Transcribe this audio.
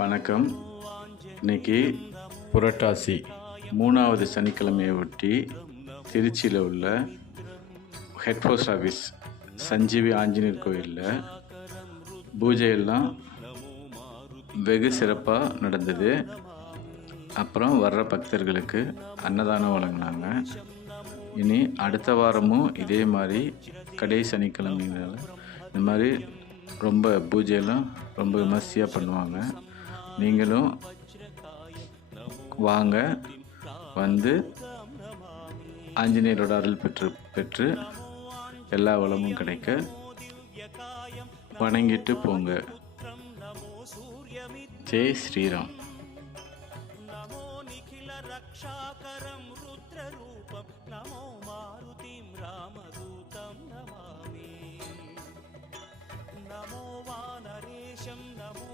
வணக்கம். இன்னைக்கு புரட்டாசி 3வது சனிக்கிழமையை ஒட்டி திருச்சியில் உள்ள head post office Sanjeevi Anjaneyar கோயிலில் பூஜையெல்லாம் வெகு சிறப்பாக நடந்தது. அப்புறம் வர்ற பக்தர்களுக்கு அன்னதானம் வழங்கினாங்க. இனி அடுத்த வாரமும் இதே மாதிரி கடைசி சனிக்கிழமைனால இந்த மாதிரி ரொம்ப பூஜையெல்லாம் ரொம்ப விமர்சையாக பண்ணுவாங்க. நீங்களும் வாங்க, வந்து ஆஞ்சநேயரோட அருள் பெற்று எல்லா வளமும் கிடைக்க வணங்கிட்டு போங்க. ஜெய் ஸ்ரீராம். नमो निखिल रक्षाकरं रुद्ररूपं नमो मारुतिं रामदूतं नमामि। नमो वानरेशं नमो